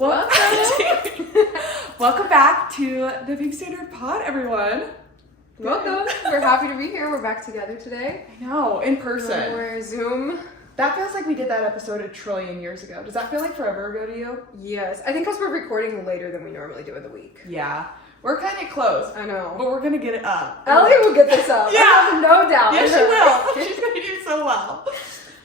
Welcome back to the Pink Standard Pod, everyone. Welcome. We're happy to be here. We're back together today. I know, in person. We're Zoom. That feels like we did that episode a trillion years ago. Does that feel like forever ago to you? Yes. I think because we're recording later than we normally do in the week. Yeah. We're kind of close. I know. But we're going to get it up. Ellie will get this up. Yeah. I have no doubt. Yeah, she will. She's going to do so well.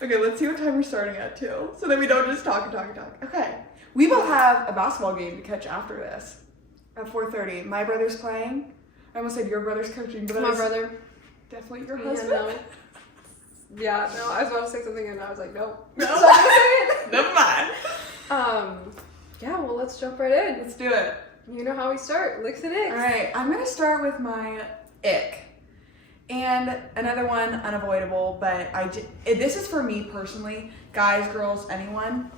Okay, let's see what time we're starting at, too. So that we don't just talk and talk and talk. Okay. We will have a basketball game to catch after this at 4:30. My brother's playing. I almost said your brother's coaching, but My brother. Definitely your husband. Yeah, no, I was about to say something and I was like, nope. No. So I'm gonna say it. Never mind. Yeah, well, let's jump right in. Let's do it. You know how we start. Licks and icks. All right, I'm going to start with my ick. And another one, unavoidable, but this is for me personally, guys, girls, anyone.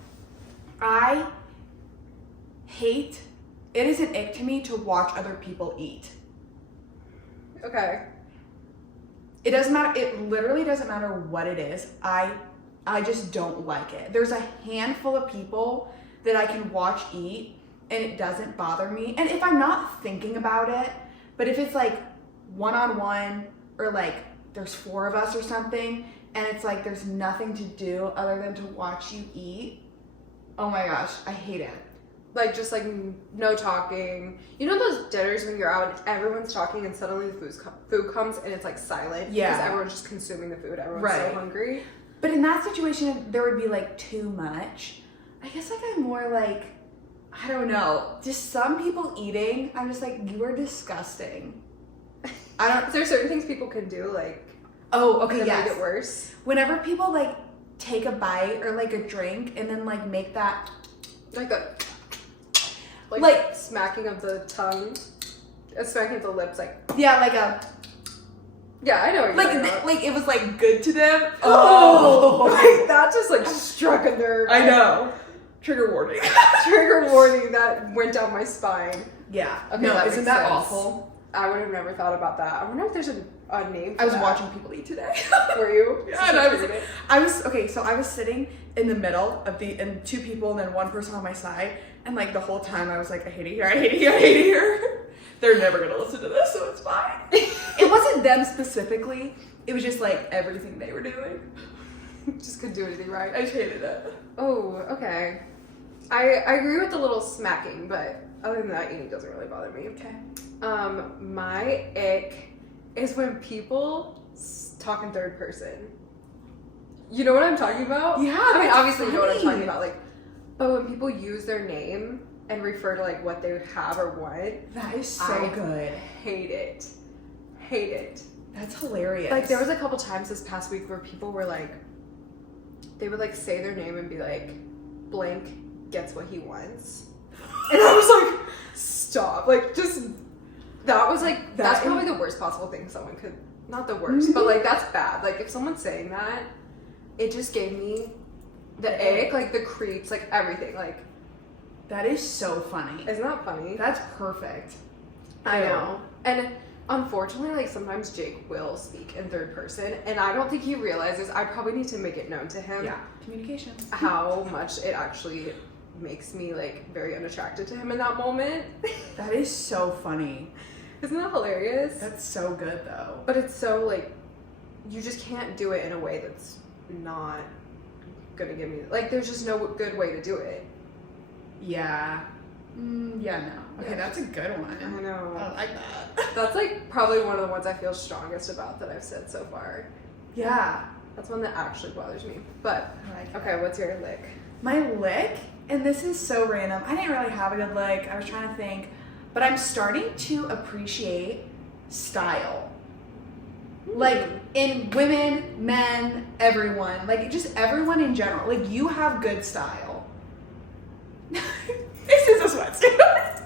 It is an ick to me to watch other people eat. Okay. It doesn't matter, it literally doesn't matter what it is. I just don't like it. There's a handful of people that I can watch eat and it doesn't bother me. And if I'm not thinking about it, but if it's like one-on-one or like there's 4 of us or something and it's like there's nothing to do other than to watch you eat, oh my gosh, I hate it. Like, just like no talking. You know those dinners when you're out and everyone's talking and suddenly the food comes and it's like silent? Yeah. Because everyone's just consuming the food. Everyone's Right. so hungry. But in that situation, there would be like too much. I guess like I'm more like, I don't know, just some people eating, I'm just like, you are disgusting. Is there certain things people can do, like, oh, okay, that yes. make it worse? Whenever people like take a bite or like a drink and then like make that Like a like smacking of the tongue, smacking of the lips, like, yeah, like a yeah, I know what you're talking about. like it was like good to them. Oh, like that just like struck a nerve. I know. Trigger warning. Trigger warning, that went down my spine. Yeah. Okay, no, that isn't makes that sense. awful? I would have never thought about that. I wonder if there's a name for I was that. watching people eat today. Were you? Yeah, and I was sitting in the middle of and 2 people and then 1 person on my side, and like the whole time I was like, I hate it here, I hate it here, I hate it here. They're never gonna listen to this, so it's fine. It wasn't them specifically, it was just like everything they were doing. Just couldn't do anything right. I just hated it. Oh, okay. I agree with the little smacking, but other than that, eating doesn't really bother me. Okay. My ick is when people talk in third person. You know what I'm talking about? Yeah, I mean, that's obviously you know what I'm funny. talking about. Like, but when people use their name and refer to like what they have or want, That is so good. hate it. Hate it. That's hilarious. Like, there was a couple times this past week where people were like, they would like say their name and be like, blank gets what he wants. And I was like, stop. Like, just, that was like, that's probably the worst possible thing someone could, not the worst, but like, that's bad. Like, if someone's saying that, it just gave me the ick, like the creeps, like everything. Like, that is so funny. isn't that funny? That's perfect. I know. And unfortunately, like, sometimes Jake will speak in third person, and I don't think he realizes, I probably need to make it known to him. Yeah, communication. How much it actually makes me, like, very unattracted to him in that moment. That is so funny. Isn't that hilarious? That's so good, though. But it's so, like, you just can't do it in a way that's not gonna give me, like, there's just no good way to do it. Yeah. Yeah, no. Okay, Yeah. that's a good one. I know. I like that. That's, like, probably one of the ones I feel strongest about that I've said so far. Yeah. That's one that actually bothers me. But, I like okay, what's your lick? My lick, and this is so random. I didn't really have a good lick. I was trying to think. But I'm starting to appreciate style. Like, in women, men, everyone. Like, just everyone in general. Like, you have good style. This is a sweatsuit.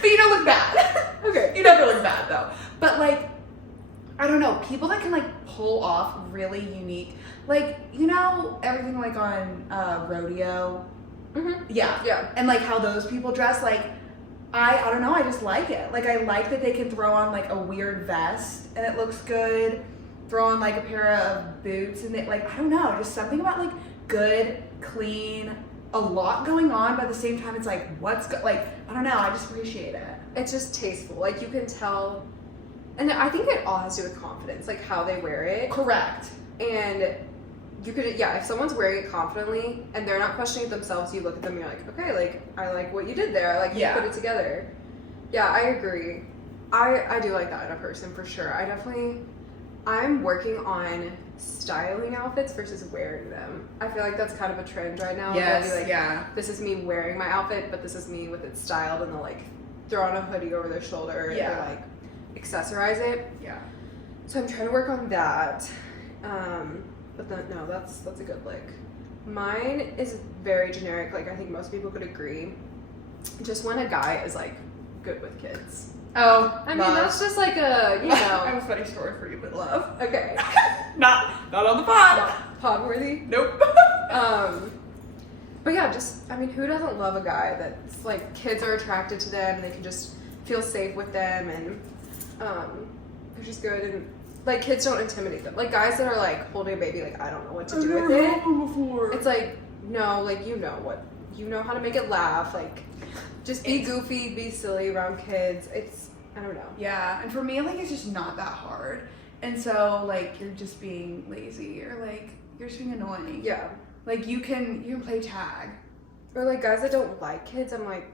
But you don't look bad. Okay. You never look bad, though. But, like, I don't know. People that can, like, pull off really unique. Like, you know, everything, like, on Rodeo? Mm-hmm. Yeah. Yeah. And, like, how those people dress, like, I don't know, I just like it. Like, I like that they can throw on, like, a weird vest, and it looks good. Throw on, like, a pair of boots, and they, like, I don't know, just something about, like, good, clean, a lot going on, but at the same time, it's like, like, I don't know, I just appreciate it. It's just tasteful. Like, you can tell, and I think it all has to do with confidence, like how they wear it. Correct. And you could, if someone's wearing it confidently and they're not questioning it themselves, you look at them and you're like, okay, like, I like what you did there. Like, you put it together. Yeah, I agree. I do like that in a person for sure. I'm working on styling outfits versus wearing them. I feel like that's kind of a trend right now. Yes, like, this is me wearing my outfit, but this is me with it styled, and they'll like throw on a hoodie over their shoulder and they're like accessorize it. Yeah. So I'm trying to work on that. But then, no, that's a good look. Mine is very generic. Like, I think most people could agree. Just when a guy is like good with kids. Oh, I mean, that's just like a, I have a funny story for you, but love. Okay. not on the pod. Pod worthy? Nope. But yeah, just, I mean, who doesn't love a guy that's like, kids are attracted to them, they can just feel safe with them, and they're just good, and like, kids don't intimidate them. Like, guys that are like holding a baby, like, I don't know what to do with it. Before. It's like, no, like, you know how to make it laugh, like, just be goofy, be silly around kids. I don't know. Yeah, and for me, like, it's just not that hard. And so, like, you're just being lazy, or like, you're just being annoying. Yeah. Like, you can play tag. Or like, guys that don't like kids, I'm like,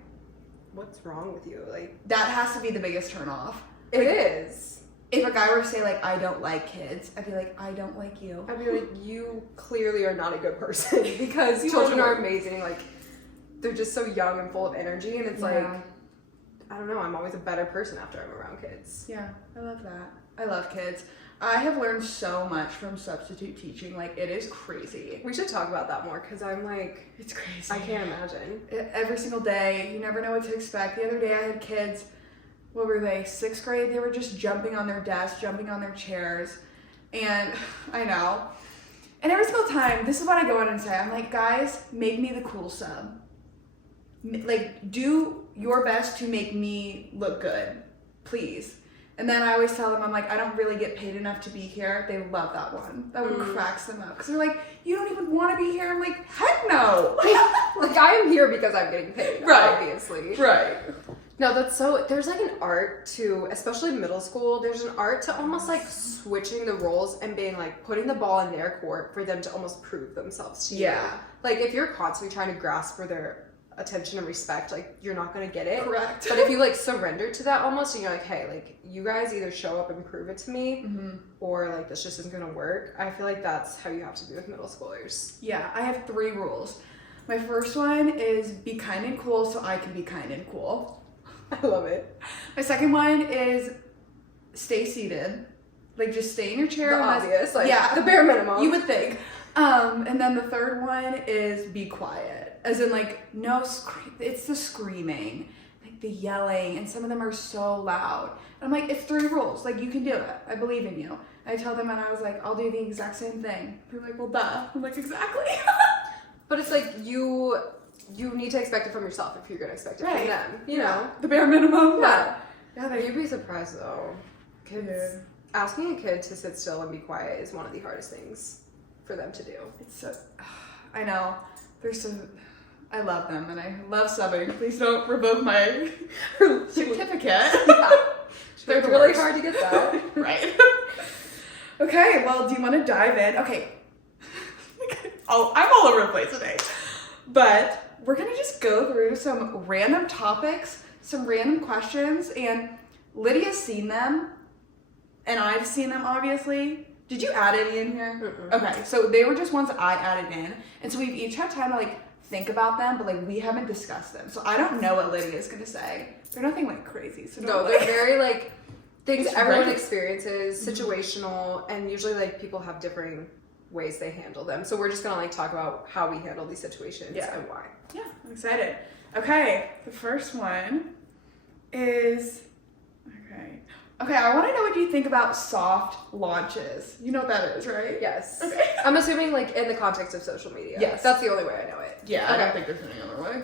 what's wrong with you? Like, that has to be the biggest turn off. It is. If a guy were to say, like, I don't like kids, I'd be like, I don't like you. I'd be like, you clearly are not a good person, because children are amazing. Like, they're just so young and full of energy, and it's like, I don't know, I'm always a better person after I'm around kids. Yeah, I love that. I love kids. I have learned so much from substitute teaching. Like, it is crazy. We should talk about that more, because I'm like, it's crazy. I can't imagine. Every single day, you never know what to expect. The other day I had kids, what were they, 6th grade? They were just jumping on their desks, jumping on their chairs. And I know. And every single time, this is what I go out and say. I'm like, guys, make me the cool sub. Like, do your best to make me look good, please. And then I always tell them, I'm like, I don't really get paid enough to be here. They love that one. That one cracks them up. Because they're like, you don't even want to be here. I'm like, heck no. Like, I am here because I'm getting paid, obviously. Right. No, that's so, there's like an art to, especially middle school, there's an art to almost like switching the roles and being like, putting the ball in their court for them to almost prove themselves to you. Yeah. Like, if you're constantly trying to grasp for their attention and respect, like, you're not going to get it. Correct. But if you like surrender to that almost, and you're like, hey, like, you guys either show up and prove it to me, or like, this just isn't going to work. I feel like that's how you have to be with middle schoolers. Yeah, I have 3 rules. My first one is be kind and cool so I can be kind and cool. I love it. My second one is stay seated. Like, just stay in your chair. The obvious, like, the bare minimum. You would think. And then the third one is be quiet. As in, like, no it's the screaming, like the yelling, and some of them are so loud. And I'm like, it's 3 rules. Like, you can do it. I believe in you. I tell them, and I was like, I'll do the exact same thing. They're like, well, duh. I'm like, exactly. But it's like, you need to expect it from yourself if you're going to expect it from them. You know? The bare minimum. Yeah. Yeah, You'd be surprised, though. Kids, asking a kid to sit still and be quiet is one of the hardest things for them to do. It's so, I know. I love them, and I love subbing. Please don't revoke my certificate. Yeah. They're really hard to get that. Right. Okay, well, do you want to dive in? Okay. I'm all over the place today. But we're going to just go through some random topics, some random questions, and Lydia's seen them, and I've seen them, obviously. Did you add any in here? Okay, so they were just ones that I added in, and so we've each had time to, like, think about them, but, like, we haven't discussed them. So I don't know what Lydia's going to say. They're nothing, like, crazy. So no, they're very, like, things everyone regular. experiences, situational, and usually, like, people have differing ways they handle them. So we're just gonna like talk about how we handle these situations and why. Yeah, I'm excited. Okay, the first one is okay, I want to know what you think about soft launches. You know what that is, right? Yes. Okay. I'm assuming like in the context of social media. Yes. That's the only way I know it. Yeah, okay. I don't think there's any other way.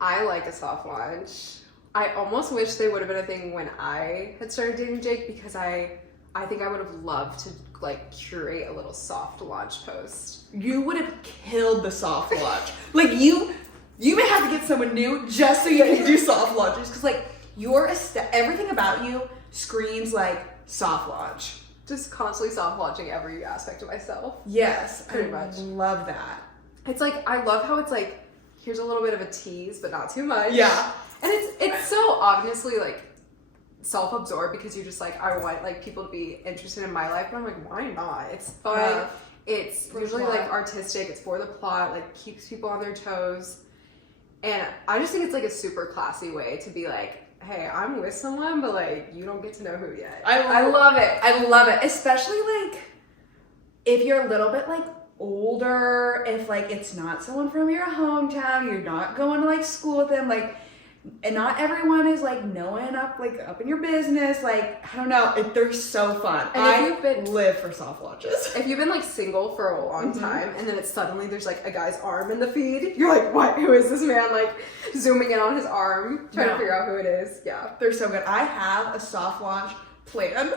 I like a soft launch. I almost wish they would have been a thing when I had started dating Jake, because I I think I would have loved to like curate a little soft launch post. You would have killed the soft launch. Like you may have to get someone new just so you can do soft launches, because like everything about you screams like soft launch. Just constantly soft launching every aspect of myself. Yes, pretty I much. love that. It's like, I love how it's like, here's a little bit of a tease, but not too much. Yeah. And it's so obviously like self-absorbed, because you're just like, I want like people to be interested in my life, but I'm like, why not? It's fun. Yeah. It's For usually the plot. like artistic. It's for the plot. Like keeps people on their toes. And I just think it's like a super classy way to be like, hey, I'm with someone, but like you don't get to know who yet. I love it. I love it. Especially like if you're a little bit like older, if like it's not someone from your hometown, you're not going to like school with them, like, and not everyone is like knowing up in your business. Like, I don't know, they're so fun. And I live for soft launches. If you've been like single for a long time, and then it's suddenly there's like a guy's arm in the feed, you're like, what? Who is this man? Like zooming in on his arm, trying to figure out who it is. Yeah, They're so good. I have a soft launch planned.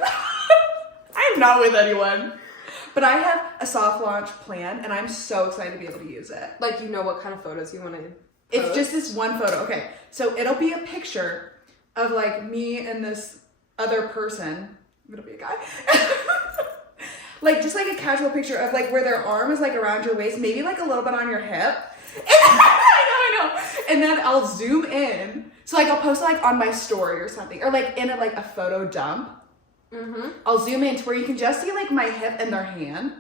I'm not with anyone, but I have a soft launch planned, and I'm so excited to be able to use it. like you know what kind of photos you want to. It's just this one photo. Okay, so it'll be a picture of like me and this other person. It'll be a guy. Like just like a casual picture of like where their arm is like around your waist, maybe like a little bit on your hip. I know. And then I'll zoom in. So like I'll post it like on my story or something, or like in a photo dump. Mm-hmm. I'll zoom in to where you can just see like my hip and their hand.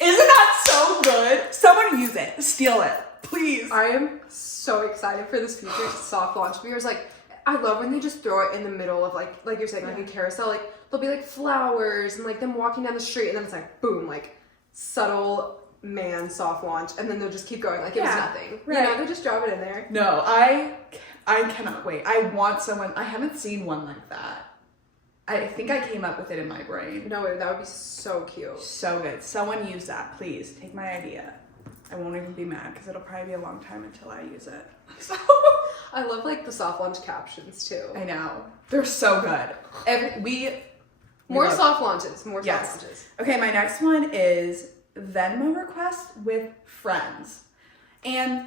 Isn't that so good? Someone use it. Steal it. Please. I am so excited for this feature to soft launch, because like I love when they just throw it in the middle of like you're saying, like a carousel. Like there'll be like flowers and like them walking down the street, and then it's like boom, like subtle man soft launch, and then they'll just keep going like it was nothing. Right. You know, they just drop it in there. No, I cannot wait. I want someone. I haven't seen one like that. I think I came up with it in my brain. No, that would be so cute. So good. Someone use that, please. Take my idea. I won't even be mad, because it'll probably be a long time until I use it. So I love like the soft launch captions too. I know. They're so good. More soft launches. More soft Yes. launches. Okay, my next one is Venmo request with friends. And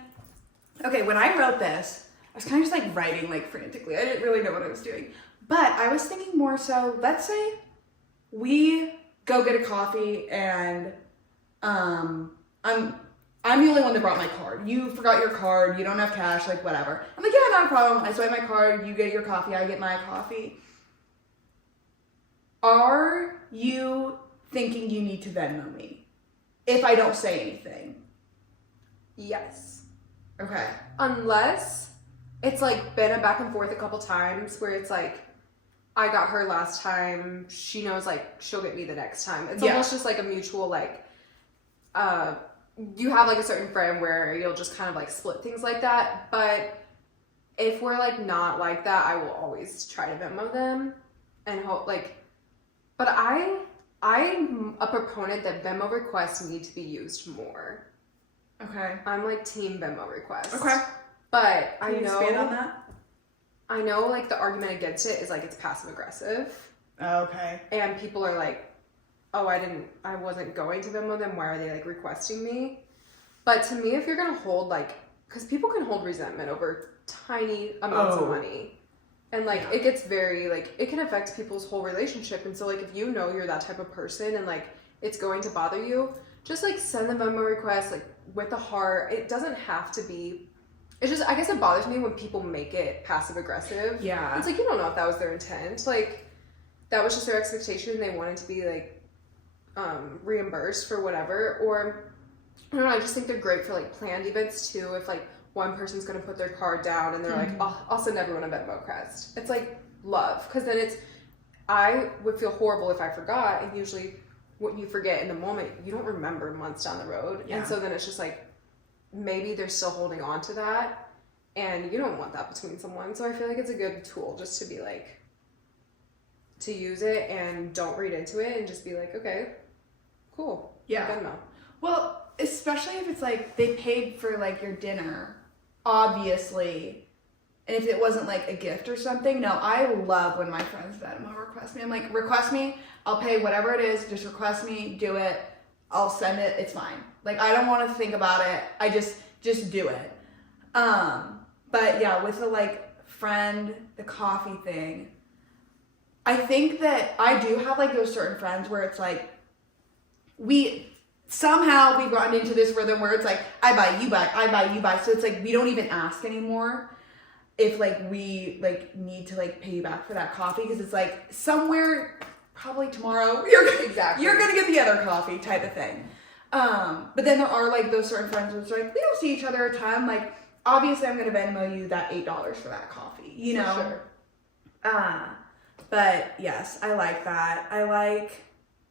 okay, when I wrote this, I was kind of just like writing like frantically. I didn't really know what I was doing. But I was thinking more so, let's say we go get a coffee and I'm the only one that brought my card. You forgot your card, you don't have cash, like whatever. I'm like, yeah, not a problem. I swipe my card, you get your coffee, I get my coffee. Are you thinking you need to Venmo me if I don't say anything? Yes. Okay. Unless it's like been a back and forth a couple times where it's like, I got her last time, she knows like she'll get me the next time. It's almost just like a mutual like, you have like a certain friend where you'll just kind of like split things like that. But if we're like not like that, I will always try to Venmo them and hope like, but I'm a proponent that Venmo requests need to be used more. Okay. I'm like team Venmo requests. Okay. But Can you expand on that? I know like the argument against it is like it's passive aggressive. Okay. And people are like, oh, I wasn't going to Venmo them, why are they like requesting me? But to me, if you're gonna hold like, because people can hold resentment over tiny amounts of money. And like it gets very like, it can affect people's whole relationship. And so like if you know you're that type of person and like it's going to bother you, just like send the Venmo request like with a heart. It doesn't have to be. It's just, I guess it bothers me when people make it passive aggressive. Yeah. It's like, you don't know if that was their intent. Like, that was just their expectation. They wanted to be, like, reimbursed for whatever. Or, I don't know, I just think they're great for, like, planned events, too. If, like, one person's going to put their card down and they're like, oh, I'll send everyone a Venmo request. It's, like, love. Because then I would feel horrible if I forgot. And usually, what you forget in the moment, you don't remember months down the road. Yeah. And so then it's just, like, maybe they're still holding on to that and you don't want that between someone. So I feel like it's a good tool just to be like, to use it and don't read into it and just be like, okay, cool. Yeah. Venmo. Well, especially if it's like they paid for like your dinner, obviously, And if it wasn't like a gift or something, no, I love when my friends Venmo request me. I'm like, request me, I'll pay whatever it is, just request me, do it, I'll send it, it's fine. Like, I don't want to think about it, I just do it. But yeah, with the like friend, the coffee thing, I think that I do have like those certain friends where it's like, we've gotten into this rhythm where it's like, I buy, you buy, I buy, you buy. So it's like, we don't even ask anymore if like we like need to like pay you back for that coffee, because it's like somewhere probably tomorrow you're gonna get the other coffee type of thing. But then there are like those certain friends where it's like, we don't see each other a ton, like obviously I'm gonna Venmo you that $8 for that coffee, you know. For sure. But yes, I like that. I like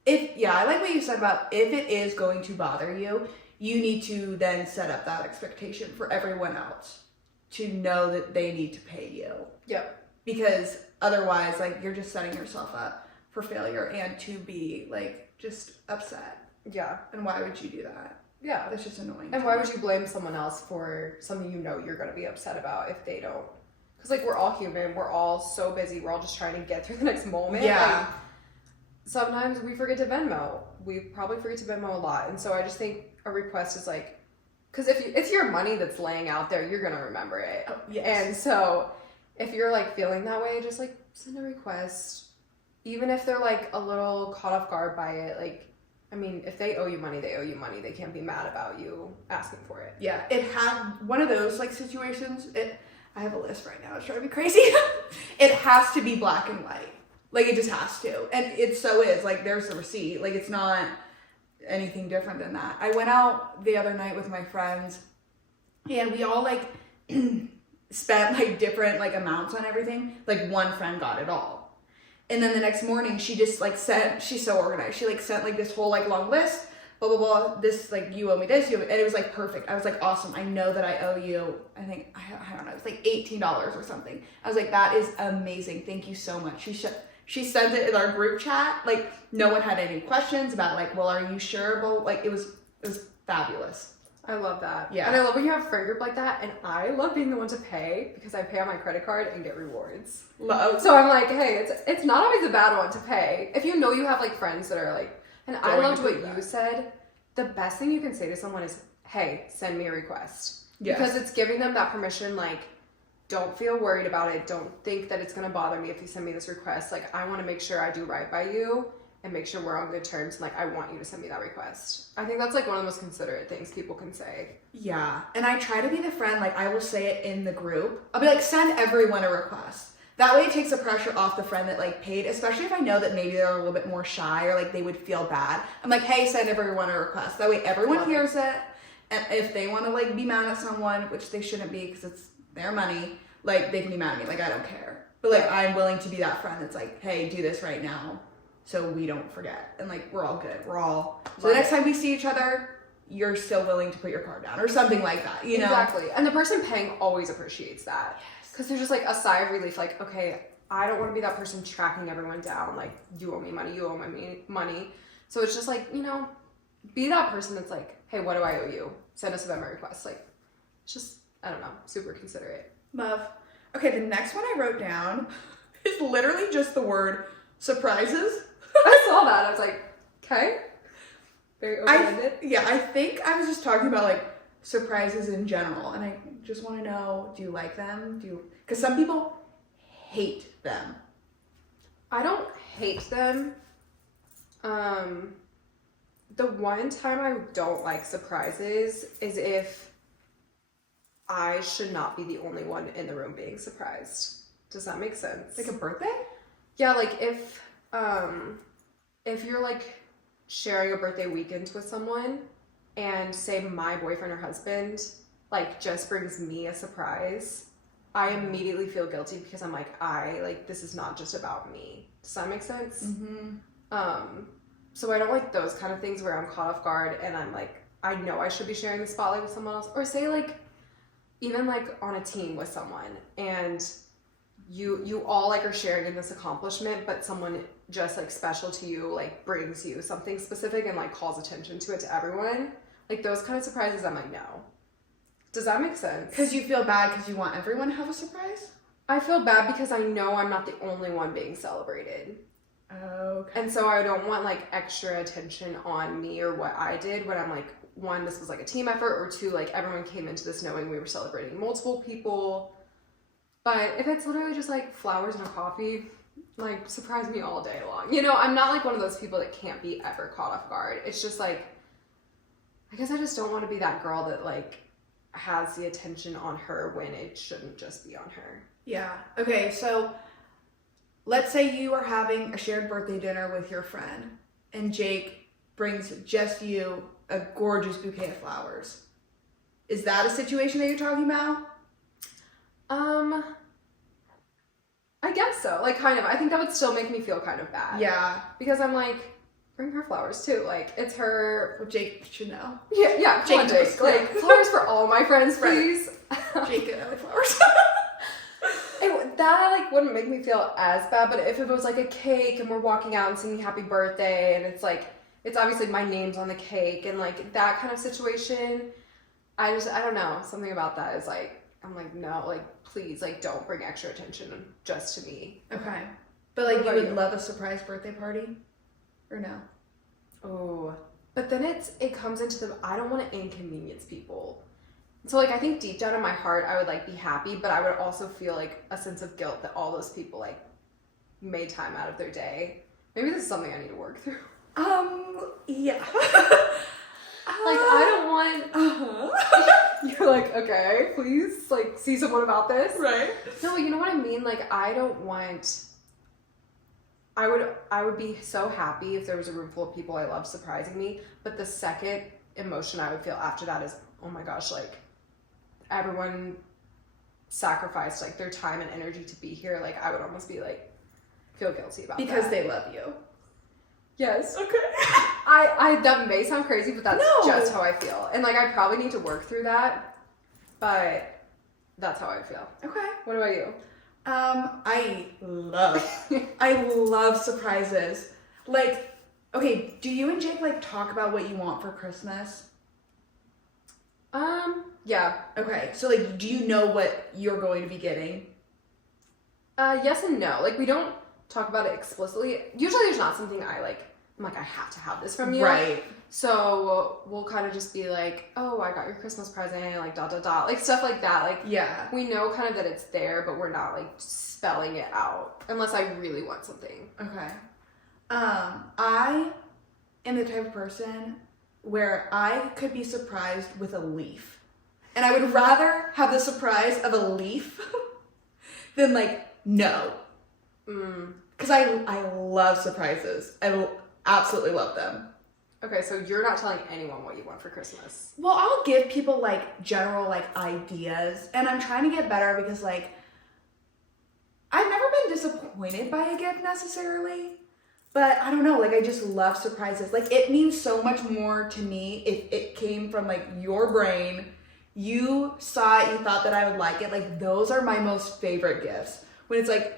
what you said about if it is going to bother you, you need to then set up that expectation for everyone else to know that they need to pay you. Yep. Because otherwise, like, you're just setting yourself up for failure and to be, like, just upset. Yeah. And why would you do that? Yeah. That's just annoying. And why would you blame someone else for something you know you're going to be upset about if they don't? Because, like, we're all human. We're all so busy. We're all just trying to get through the next moment. Yeah. Like, sometimes we forget to Venmo. We probably forget to Venmo a lot. And so I just think a request is, like, because if it's your money that's laying out there, you're going to remember it. Oh, yes. And so if you're, like, feeling that way, just, like, send a request. Even if they're, like, a little caught off guard by it, like, I mean, if they owe you money, they owe you money. They can't be mad about you asking for it. Yeah, it had one of those, like, situations. I have a list right now. It's driving me crazy. It has to be black and white. Like, it just has to. And it so is. Like, there's the receipt. Like, it's not anything different than that. I went out the other night with my friends, and we all, like, spent, like, different, like, amounts on everything. Like, one friend got it all. And then the next morning, she just, like, she's so organized. She, like, sent, like, this whole, like, long list. Blah, blah, blah. This, like, you owe me this. You owe me, and it was, like, perfect. I was like, awesome. I know that I owe you, I think, I don't know. It's, like, $18 or something. I was like, that is amazing. Thank you so much. She sent it in our group chat. Like, no one had any questions about, like, well, are you sure? But, like, it was fabulous. I love that. Yeah. And I love when you have a friend group like that. And I love being the one to pay because I pay on my credit card and get rewards. Love. So I'm like, hey, it's not always a bad one to pay. If you know you have, like, friends that are, like, and I loved what you said. The best thing you can say to someone is, hey, send me a request. Yes. Because it's giving them that permission, like, don't feel worried about it. Don't think that it's going to bother me if you send me this request. Like, I want to make sure I do right by you and make sure we're on good terms. And, like, I want you to send me that request. I think that's, like, one of the most considerate things people can say. Yeah. And I try to be the friend, like, I will say it in the group. I'll be like, send everyone a request. That way it takes the pressure off the friend that, like, paid, especially if I know that maybe they're a little bit more shy or, like, they would feel bad. I'm like, hey, send everyone a request. That way everyone hears it. And if they want to, like, be mad at someone, which they shouldn't be because it's their money, like, they can be mad at me. Like, I don't care. But, like, I'm willing to be that friend that's like, hey, do this right now so we don't forget. And, like, we're all good. So the next time we see each other, you're still willing to put your card down or something like that, you know? Exactly. And the person paying always appreciates that. Because there's just, like, a sigh of relief. Like, okay, I don't want to be that person tracking everyone down. Like, you owe me money. You owe me money. So it's just, like, you know, be that person that's like, hey, what do I owe you? Send us a Venmo request. Like, it's just, I don't know, super considerate. Love. Okay, the next one I wrote down is literally just the word surprises. I saw that. I was like, okay. Very open-ended. I think I was just talking about, like, surprises in general, and I just want to know, do you like them? Because some people hate them. I don't hate them. The one time I don't like surprises is if I should not be the only one in the room being surprised. Does that make sense? Like a birthday? Yeah, like if you're, like, sharing a birthday weekend with someone and say my boyfriend or husband, like, just brings me a surprise, I immediately feel guilty because I'm like, this is not just about me. Does that make sense? Mm-hmm. So I don't like those kind of things where I'm caught off guard and I'm like, I know I should be sharing the spotlight with someone else. Or say, like, even, like, on a team with someone and you all, like, are sharing in this accomplishment, but someone just, like, special to you, like, brings you something specific and, like, calls attention to it to everyone. Like, those kind of surprises, I'm like, no. Does that make sense? Because you feel bad because you want everyone to have a surprise? I feel bad because I know I'm not the only one being celebrated. Okay. And so I don't want like extra attention on me or what I did when I'm like, one, this was like a team effort, or two, like everyone came into this knowing we were celebrating multiple people. But if it's literally just like flowers and a coffee, like surprise me all day long. You know, I'm not like one of those people that can't be ever caught off guard. It's just like, I guess I just don't want to be that girl that like has the attention on her when it shouldn't just be on her. Yeah. Okay, so let's say you are having a shared birthday dinner with your friend and Jake brings just you a gorgeous bouquet of flowers. Is that a situation that you're talking about? I guess so. Like, kind of. I think that would still make me feel kind of bad. Yeah. Because I'm like, bring her flowers too. Like, it's her. Well, Jake should know. Yeah, come on, Jake. Like, flowers for all my friends, please. Jake and other flowers. That, like, wouldn't make me feel as bad, but if it was, like, a cake and we're walking out and singing happy birthday and it's, like, it's obviously my name's on the cake and, like, that kind of situation, I don't know. Something about that is, like, I'm like, no, like, please, like, don't bring extra attention just to me. Okay. But, like, you would love a surprise birthday party? Or no? Oh. But then it comes into the, I don't want to inconvenience people. So, like, I think deep down in my heart, I would, like, be happy, but I would also feel, like, a sense of guilt that all those people, like, made time out of their day. Maybe this is something I need to work through. Yeah. Like, I don't want... You're like, okay, please, like, see someone about this. Right. No, you know what I mean? Like, I don't want... I would be so happy if there was a room full of people I love surprising me, but the second emotion I would feel after that is, oh my gosh, like, everyone sacrificed, like, their time and energy to be here. Like, I would almost be, like, feel guilty about because that. they love you. Yes. Okay. I that may sound crazy, but that's No. just how I feel. And, like, I probably need to work through that, but that's how I feel. Okay. What about you? I love surprises. Like, okay, do you and Jake, like, talk about what you want for Christmas? Yeah. Okay, so, like, do you know what you're going to be getting? Yes and no. Like, we don't talk about it explicitly. Usually there's not something I'm like, I have to have this from you. Right. So we'll kind of just be like, oh, I got your Christmas present, like, ... Like, stuff like that. Like, Yeah. we know kind of that it's there, but we're not, like, spelling it out. Unless I really want something. Okay. I am the type of person where I could be surprised with a leaf. And I would rather have the surprise of a leaf than, like, no. Because I love surprises. I absolutely love them. Okay, so you're not telling anyone what you want for Christmas. Well, I'll give people, like, general, like, ideas. And I'm trying to get better because, like, I've never been disappointed by a gift necessarily. But I don't know, like, I just love surprises. Like, it means so much more to me if it came from, like, your brain. You saw it, you thought that I would like it. Like, those are my most favorite gifts. When it's like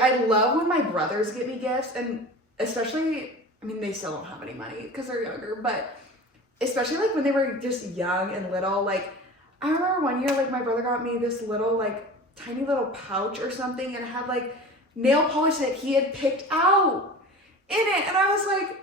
I love when my brothers get me gifts, and especially, I mean, they still don't have any money because they're younger, but especially, like, when they were just young and little. Like, I remember one year, like, my brother got me this little, like, tiny little pouch or something, and it had, like, nail polish that he had picked out in it, and I was like,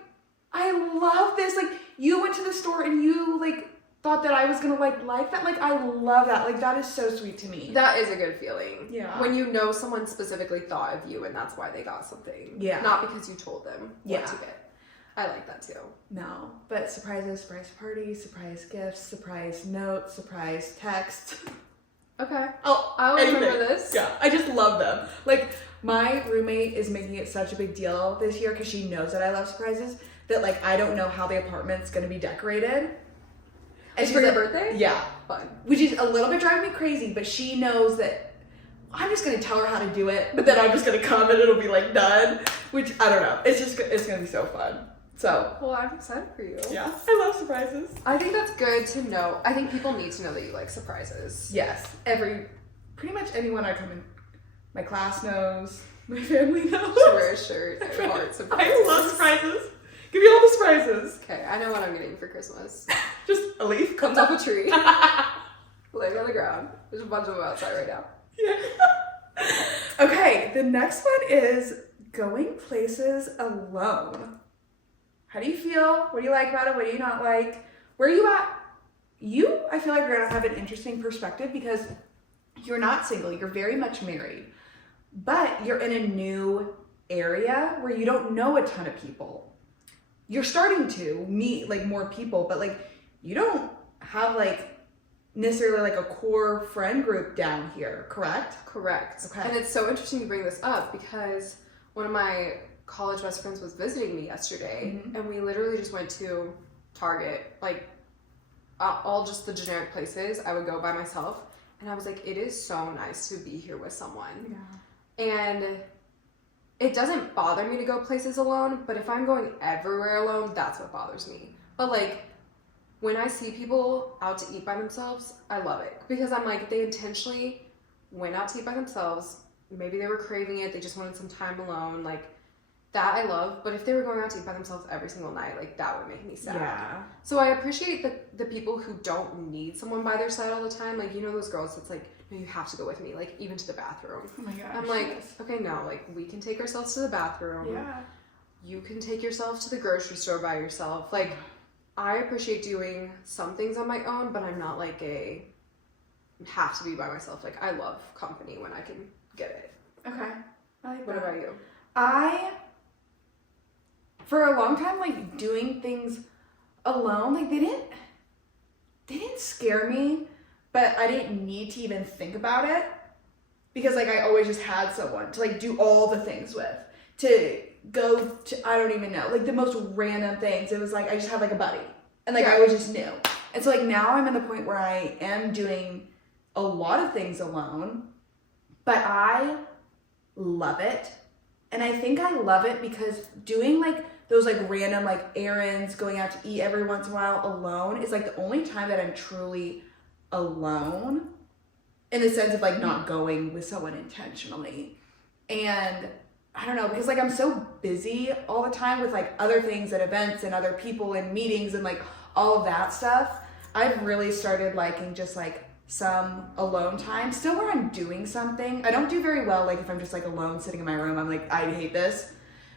I love this. Like, you went to the store and you, like, thought that I was gonna like that. Like, I love that. Like, that is so sweet to me. That is a good feeling. Yeah. When you know someone specifically thought of you and that's why they got something. Yeah. Not because you told them what Yeah. to get. I like that too. No, but surprises, surprise parties, surprise gifts, surprise notes, surprise text. Okay. Oh, I'll anything. remember this. Yeah, I just love them. Like, my roommate is making it such a big deal this year because she knows that I love surprises that, like, I don't know how the apartment's gonna be decorated. And For your birthday? Yeah. Fun. Which is a little bit driving me crazy, but she knows that I'm just gonna tell her how to do it, but then I'm just gonna come and it'll be, like, done. Which, I don't know. It's gonna be so fun. So. Well, I'm excited for you. Yeah, I love surprises. I think that's good to know. I think people need to know that you like surprises. Yes. Pretty much anyone I come in my class knows, my family knows. To wear a shirt and heart surprises. I love surprises. Give me all the surprises. Okay, I know what I'm getting for Christmas. Just a leaf Comes off a tree. laying on the ground. There's a bunch of them outside right now. Yeah. Okay, the next one is going places alone. How do you feel? What do you like about it? What do you not like? Where are you at? You, I feel like, are gonna have an interesting perspective because you're not single. You're very much married, but you're in a new area where you don't know a ton of people. You're starting to meet like more people, but like you don't have like necessarily like a core friend group down here, correct? Correct. Okay. And it's so interesting you bring this up because one of my college best friends was visiting me yesterday, and we literally just went to Target, like all just the generic places I would go by myself. And I was like, it is so nice to be here with someone. Yeah. And it doesn't bother me to go places alone, but if I'm going everywhere alone, that's what bothers me. But like, when I see people out to eat by themselves, I love it. Because I'm like, they intentionally went out to eat by themselves. Maybe they were craving it. They just wanted some time alone. Like, that I love. But if they were going out to eat by themselves every single night, like, that would make me sad. Yeah. So I appreciate the people who don't need someone by their side all the time. Like, you know those girls that's like, no, you have to go with me. Like, even to the bathroom. Oh my gosh. I'm like, yes. okay, no. Like, we can take ourselves to the bathroom. Yeah. You can take yourself to the grocery store by yourself. Like, I appreciate doing some things on my own, but I'm not like a have to be by myself. Like, I love company when I can get it. Okay. I like What that. about you? For a long time, like doing things alone, like they didn't scare me, but I didn't need to even think about it because like I always just had someone to like do all the things with, to go to, I don't even know, like the most random things. It was like I just had like a buddy and like I was just new. And so like now I'm in the point where I am doing a lot of things alone, but I love it. And I think I love it because doing like those like random like errands, going out to eat every once in a while alone is like the only time that I'm truly alone in the sense of like not going with someone intentionally. And I don't know, because like I'm so busy all the time with like other things and events and other people and meetings and like all of that stuff. I've really started liking just like some alone time, still where I'm doing something. I don't do very well like if I'm just like alone sitting in my room. I'm like, I hate this.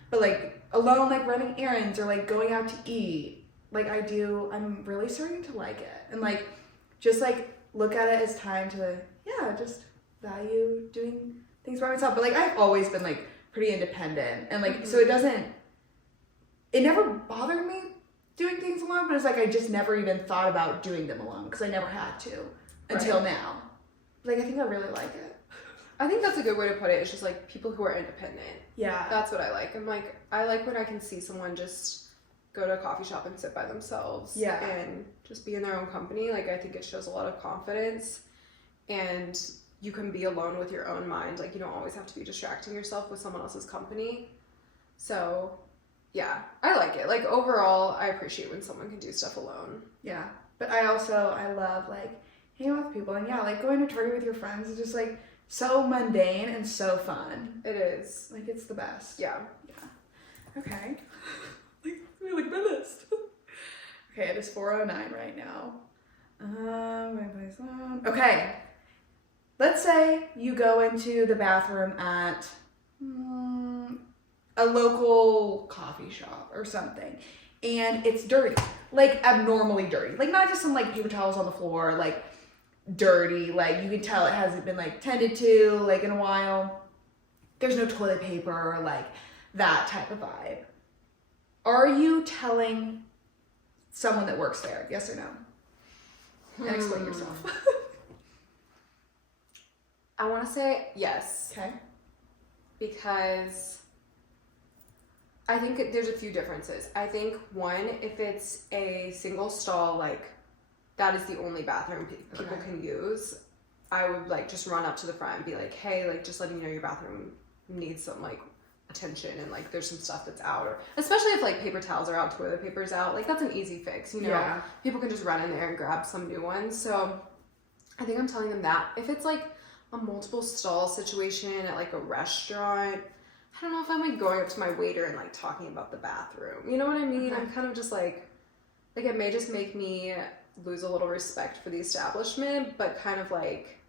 But like alone, like running errands or like going out to eat, like I'm really starting to like it. And like just like look at it as time to, yeah, just value doing things by myself. But like I've always been like pretty independent and like so it never bothered me doing things alone, but it's like I just never even thought about doing them alone because I never had to until now. Like I think I really like it. I think that's a good way to put it. It's just like people who are independent. Yeah. That's what I like. I'm like, I like when I can see someone just go to a coffee shop and sit by themselves. Yeah. And just be in their own company. Like, I think it shows a lot of confidence. And you can be alone with your own mind. Like, you don't always have to be distracting yourself with someone else's company. So, yeah, I like it. Like, overall, I appreciate when someone can do stuff alone. Yeah. But I love like hanging out with people. And yeah, like going to Target with your friends is just like so mundane and so fun. It is. Like it's the best. Yeah. Yeah. Okay. Let me look at my list. Okay, it is 4:09 right now. My place alone. Okay. Let's say you go into the bathroom at a local coffee shop or something, and it's dirty, like abnormally dirty, like not just some like paper towels on the floor, like dirty, like you can tell it hasn't been like tended to like in a while. There's no toilet paper or like that type of vibe. Are you telling someone that works there, yes or no? And explain yourself. I want to say yes. Okay. Because I think there's a few differences. I think one, if it's a single stall, like that is the only bathroom people can use, I would like just run up to the front and be like, hey, like just letting you know your bathroom needs some like attention and like there's some stuff that's out, or especially if like paper towels are out, toilet paper's out, like that's an easy fix, you know. Yeah. People can just run in there and grab some new ones. So I think I'm telling them that. If it's like a multiple stall situation at like a restaurant, I don't know if I'm like going up to my waiter and like talking about the bathroom, you know what I mean? Okay. I'm kind of just like it may just make me lose a little respect for the establishment, but kind of like,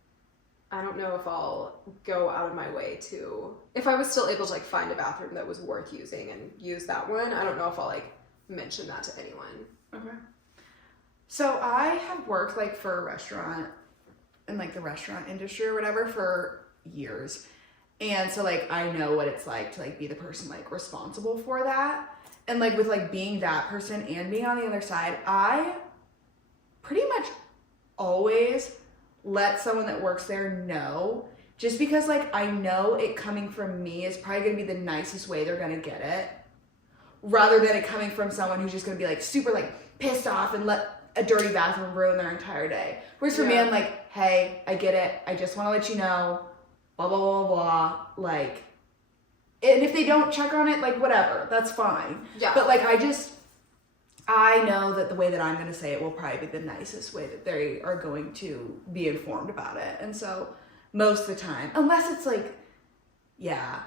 I don't know if I'll go out of my way to, if I was still able to like find a bathroom that was worth using and use that one, I don't know if I'll like mention that to anyone. Okay. So I have worked like for a restaurant in like the restaurant industry or whatever for years. And so like I know what it's like to like be the person like responsible for that. And like with like being that person and being on the other side, I pretty much always let someone that works there know, just because like I know it coming from me is probably gonna be the nicest way they're gonna get it, rather than it coming from someone who's just gonna be like super like pissed off and let a dirty bathroom ruin their entire day. Whereas for me, I'm like, hey, I get it. I just want to let you know, blah, blah, blah, blah. Like, and if they don't check on it, like, whatever, that's fine. Yeah. But like, I know that the way that I'm going to say it will probably be the nicest way that they are going to be informed about it. And so most of the time, unless it's like, yeah,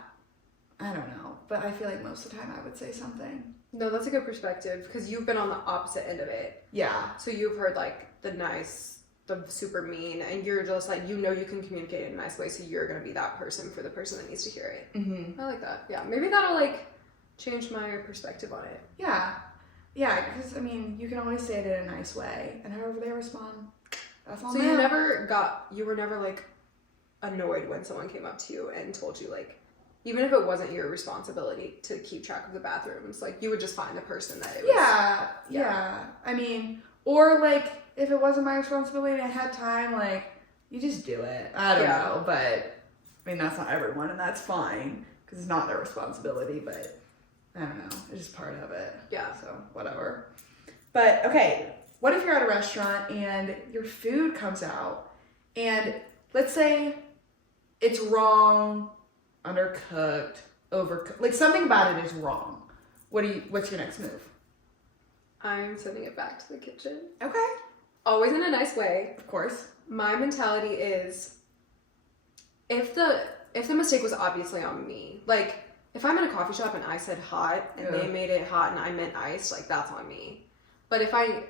I don't know. But I feel like most of the time I would say something. No, that's a good perspective because you've been on the opposite end of it. Yeah. So you've heard like the nice, the super mean, and you're just like, you know, you can communicate in a nice way, so you're going to be that person for the person that needs to hear it. Mm-hmm. I like that. Yeah. Maybe that'll like change my perspective on it. Yeah. Yeah, because, I mean, you can always say it in a nice way, and however they respond, that's all. So you were never, like, annoyed when someone came up to you and told you, like, even if it wasn't your responsibility to keep track of the bathrooms, like, you would just find the person that it was. Yeah. I mean, or, like, if it wasn't my responsibility and I had time, like, you just do it. I don't know, but, I mean, that's not everyone, and that's fine, because it's not their responsibility, but I don't know. It's just part of it. Yeah. So, whatever. But, okay, what if you're at a restaurant and your food comes out and let's say it's wrong, undercooked, overcooked. Like, something about it is wrong. What's your next move? I'm sending it back to the kitchen. Okay. Always in a nice way. Of course. My mentality is if the mistake was obviously on me, like, if I'm in a coffee shop and I said hot and they made it hot and I meant iced, like, that's on me. But if I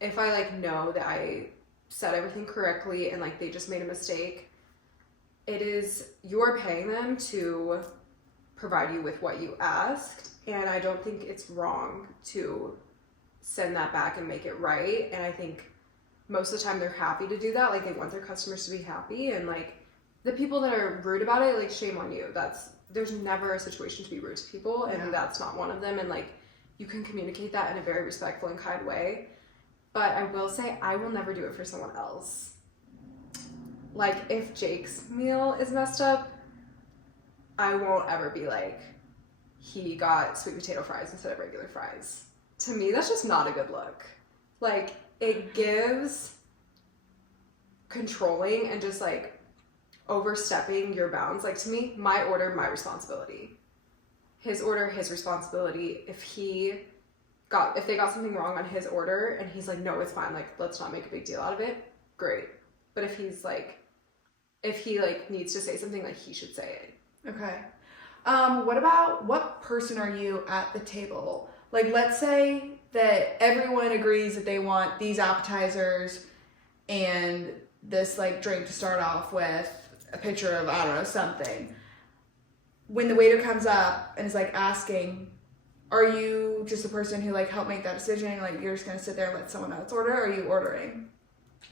like know that I said everything correctly and like they just made a mistake, you're paying them to provide you with what you asked, and I don't think it's wrong to send that back and make it right. And I think most of the time they're happy to do that. Like, they want their customers to be happy, and like the people that are rude about it, like, shame on you. There's never a situation to be rude to people, and that's not one of them. And like, you can communicate that in a very respectful and kind way. But I will say, I will never do it for someone else. Like, if Jake's meal is messed up, I won't ever be like, he got sweet potato fries instead of regular fries. To me, that's just not a good look. Like, it gives controlling and just like overstepping your bounds. Like, to me, my order, my responsibility. His order, his responsibility. If they got something wrong on his order and he's like, no, it's fine, like, let's not make a big deal out of it, great. But if he needs to say something, like, he should say it. Okay. What person are you at the table? Like, let's say that everyone agrees that they want these appetizers and this like drink to start off with, a picture of, I don't know, something. When the waiter comes up and is like asking, are you just the person who like helped make that decision? Like, you're just gonna sit there and let someone else order, or are you ordering?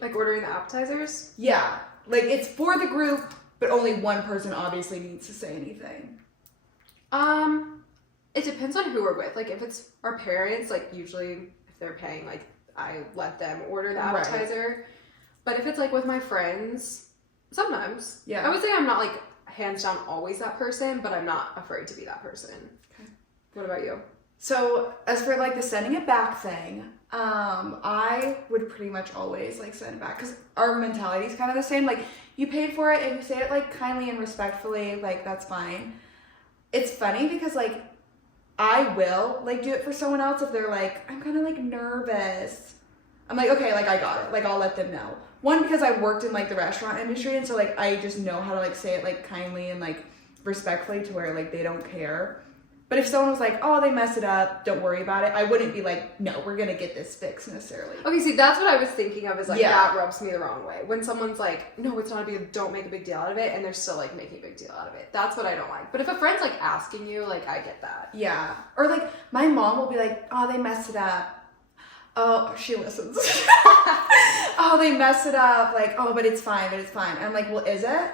Like, ordering the appetizers? Yeah. Like, it's for the group, but only one person obviously needs to say anything. It depends on who we're with. Like, if it's our parents, like, usually if they're paying, like, I let them order the appetizer. Right. But if it's like with my friends, sometimes. Yeah. I would say I'm not like hands down always that person, but I'm not afraid to be that person. Okay. What about you? So as for like the sending it back thing, I would pretty much always like send it back, because our mentality is kind of the same. Like, you paid for it and you say it like kindly and respectfully, like, that's fine. It's funny because like I will like do it for someone else if they're like, I'm kind of like nervous. I'm like, okay, like, I got it. Like, I'll let them know. One, because I worked in like the restaurant industry, and so like I just know how to like say it like kindly and like respectfully to where like they don't care. But if someone was like, oh, they messed it up, don't worry about it, I wouldn't be like, no, we're gonna get this fixed necessarily. Okay, see, that's what I was thinking of, is like, Yeah. that rubs me the wrong way. When someone's like, no, it's not a big, don't make a big deal out of it, and they're still like making a big deal out of it. That's what I don't like. But if a friend's like asking you, like, I get that. Yeah. Or like, my mom will be like, oh, they messed it up. Oh, she listens. Oh, they messed it up. Like, oh, but it's fine, And I'm like, well, is it?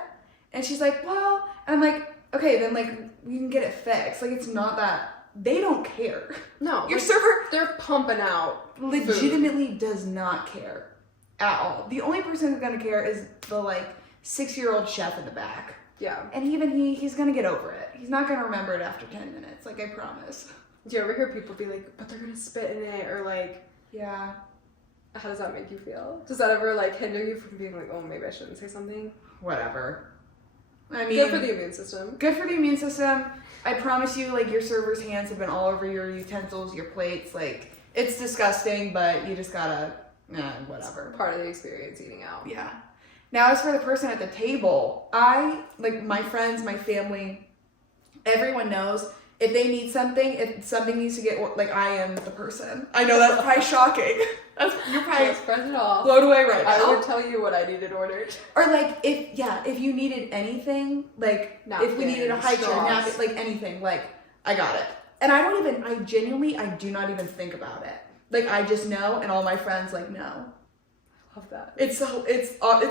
And she's like, well, and I'm like, okay, then like, we can get it fixed. Like, it's not that. They don't care. No. Your like, server they're pumping out legitimately does not care at all. The only person who's gonna care is the like 6-year-old chef in the back. Yeah. And even he's gonna get over it. He's not gonna remember it after 10 minutes. Like, I promise. Do you ever hear people be like, but they're gonna spit in it, or like, Yeah. how does that make you feel? Does that ever like hinder you from being like, oh, maybe I shouldn't say something? Whatever. I mean, Good for the immune system. Good for the immune system. I promise you, like, your server's hands have been all over your utensils, your plates. Like, it's disgusting, but you just gotta, whatever. Part of the experience eating out. Yeah. Now, as for the person at the table, like, my friends, my family, everyone knows if they need something, if something needs to get, like, I am the person. I know that's probably shocking. You're probably Spread it all. blown away right now. I would tell you what I needed ordered. Or like, if you needed anything, like, if we needed a high chair, napkin, like anything, like, I got it. And I do not even think about it. Like, I just know, and all my friends, like, know. Love that. It's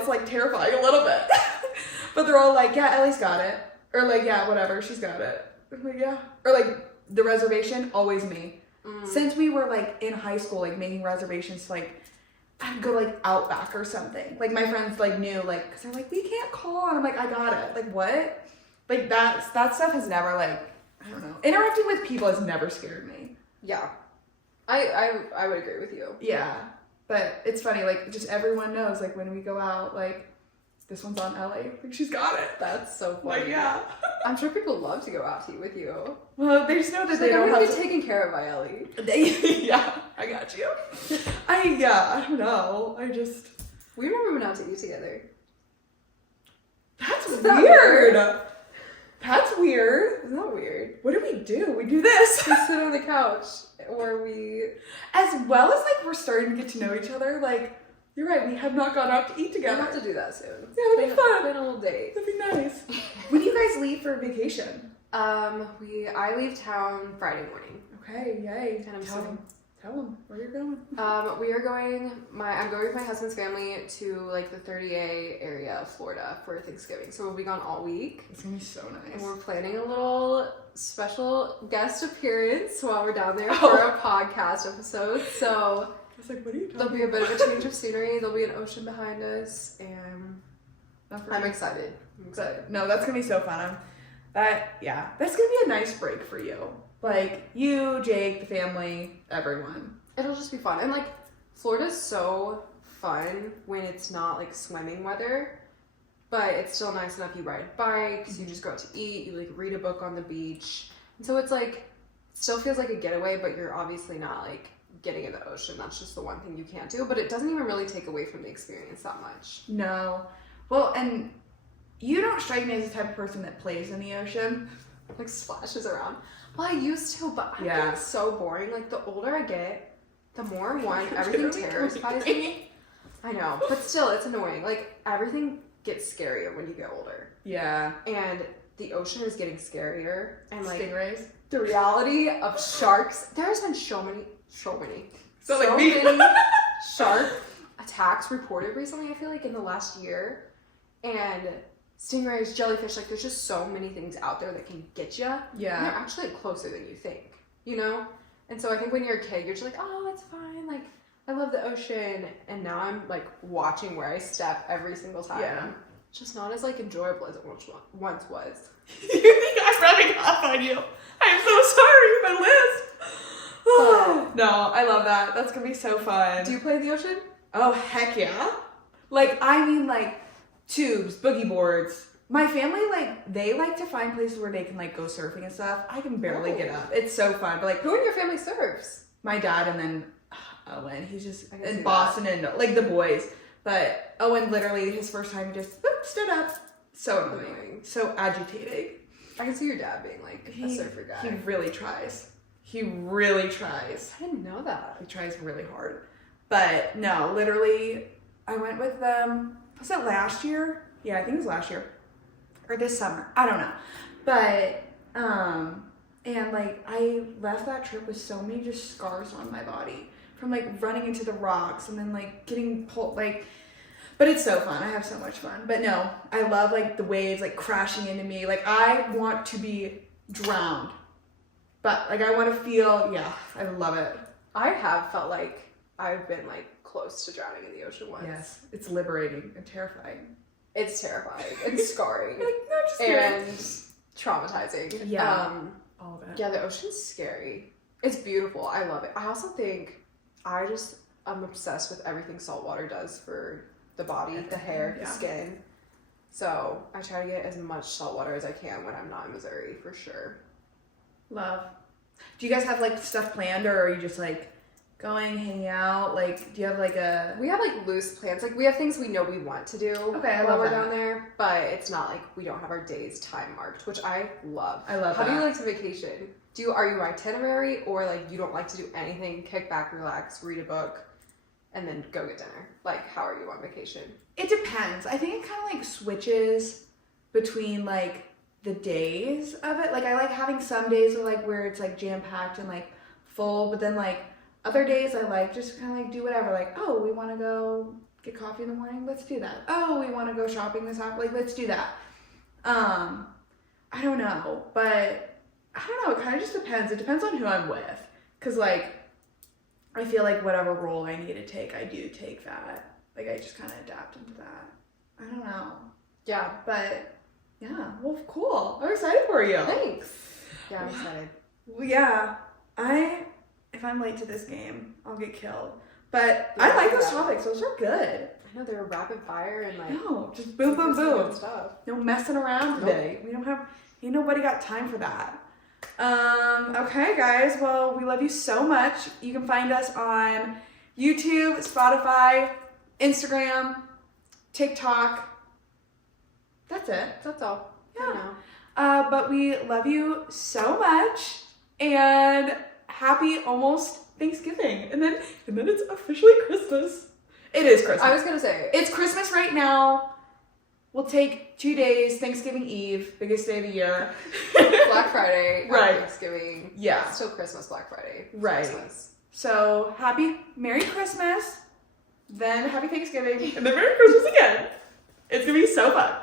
like terrifying a little bit. But they're all like, yeah, Ellie's got it. Or like, yeah, whatever, she's got it. I'm like, yeah. Or like, the reservation, always me. Since we were like in high school, like making reservations, like I'd go like Outback or something. Like, my friends like knew, like, because they're like, we can't call, and I'm like, I got it. Like, what? Like, that stuff has never, like, I don't know. Interacting with people has never scared me. Yeah. I would agree with you. Yeah, but it's funny, like, just everyone knows, like, when we go out, like, this one's on Ellie. Like, she's got it. That's so funny. Like, yeah. I'm sure people love to go out to eat with you. Well, they just know that She's they like, don't I'm gonna have be to. taken care of by Ellie. Yeah, I got you. I don't know. We never went out to eat together. That's Is that weird. That's weird. Isn't that weird? What do? We do this. We sit on the couch, or we... As well as, like, we're starting to get to know each other, like, you're right, we have not gone out to eat We'll together. have to do that soon. Yeah, that'd be fun. Plan a little date. That'd be nice. When do you guys leave for vacation? I leave town Friday morning. Okay, yay. And I'm Tell them where you're going. We are going, I'm going with my husband's family to like the 30A area of Florida for Thanksgiving. So we'll be gone all week. It's gonna be so nice. And we're planning a little special guest appearance while we're down there for a podcast episode. So I was like, what are you talking there'll be a bit of a change of scenery. There'll be an ocean behind us, and I'm excited. No, that's gonna be so fun. That's gonna be a nice break for you. Like, you, Jake, the family, everyone. It'll just be fun. And like, Florida's so fun when it's not like swimming weather, but it's still nice enough. You ride bikes, you just go out to eat, you like read a book on the beach. And so it's like, it still feels like a getaway, but you're obviously not like getting in the ocean. That's just the one thing you can't do, but it doesn't even really take away from the experience that much. No. Well, and you don't strike me as the type of person that plays in the ocean. Like splashes around. Well, I used to, but I'm getting so boring. Like, the older I get, the more everything terrifies me. I know, but still, it's annoying. Like, everything gets scarier when you get older. Yeah. And the ocean is getting scarier. And like, stingrays. The reality of sharks. There's been so many many shark attacks reported recently, I feel like, in the last year. And stingrays, jellyfish, like, there's just so many things out there that can get you. Yeah. And they're actually closer than you think, you know? And so I think when you're a kid, you're just like, oh, it's fine. Like, I love the ocean. And now I'm, like, watching where I step every single time. Yeah. It's just not as, like, enjoyable as it once was. You think I'm rubbing off on you? I'm so sorry, my list. No, I love that. That's gonna be so fun. Do you play in the ocean? Oh, heck yeah. Like, I mean, like, tubes, boogie boards. My family, like, they like to find places where they can, like, go surfing and stuff. I can barely get up. It's so fun. But, like, who in your family surfs? My dad, and then Owen. He's just in Boston and, like, the boys. But Owen, literally, his first time, he just stood up. So annoying. So agitating. I can see your dad being like a surfer guy. He really tries. He really tries. I didn't know that. He tries really hard. But no, literally, I went with them. Was it last year? Yeah, I think it was last year. Or this summer. I don't know. But, and like, I left that trip with so many just scars on my body from like running into the rocks and then like getting pulled, like, but it's so fun. I have so much fun. But no, I love like the waves like crashing into me. Like, I want to be drowned. But like, I want to feel, yeah, I love it. I have felt like I've been like close to drowning in the ocean once. Yes, it's liberating and terrifying. It's terrifying and scarring. Like, no, just and traumatizing. Yeah. All of it. Yeah, the ocean's scary. It's beautiful. I love it. I also think I'm obsessed with everything saltwater does for the body, the hair, the skin. So I try to get as much saltwater as I can when I'm not in Missouri, for sure. Love. Do you guys have like stuff planned, or are you just like going, hanging out? Like, do you have like a... We have like loose plans. Like, we have things we know we want to do while we're down there, but it's not like we don't have our days time marked, which I love. I love How that. do you like to vacation? Are you itinerary, or like you don't like to do anything, kick back, relax, read a book, and then go get dinner? Like, how are you on vacation? It depends. I think it kind of like switches between like the days of it. Like, I like having some days where it's like jam-packed and like full, but then like other days I like just kind of like do whatever. Like, oh, we want to go get coffee in the morning, let's do that. Oh, we want to go shopping this afternoon, like, let's do that. I don't know, but I don't know, it kind of just depends. It depends on who I'm with, because like I feel like whatever role I need to take, I do take that. Like, I just kind of adapt into that. I don't know. Yeah. But yeah, well, cool. I'm excited for you. Thanks. Yeah, I'm excited. Well, yeah, if I'm late to this game, I'll get killed. But I like those topics. Those are good. I know, they were rapid fire and like... No, just boom, boom, boom. Stuff. No messing around today. We don't have... Ain't nobody got time for that. Okay, guys. Well, we love you so much. You can find us on YouTube, Spotify, Instagram, TikTok. That's it. That's all. Yeah. But we love you so much, and happy almost Thanksgiving, and then it's officially Christmas. It is Christmas. I was gonna say it's Christmas right now. We'll take 2 days. Thanksgiving Eve, biggest day of the year. Black Friday, right? Thanksgiving, yeah. Still Christmas, Black Friday, right? Christmas. So Merry Christmas, then Happy Thanksgiving, and then Merry Christmas again. It's gonna be so fun.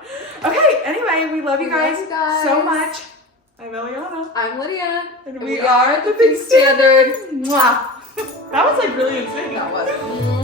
Okay, anyway, we love you guys so much. I'm Eliana. I'm Lydia. And we are the Big Standard. Mwah. That was like really insane. That was.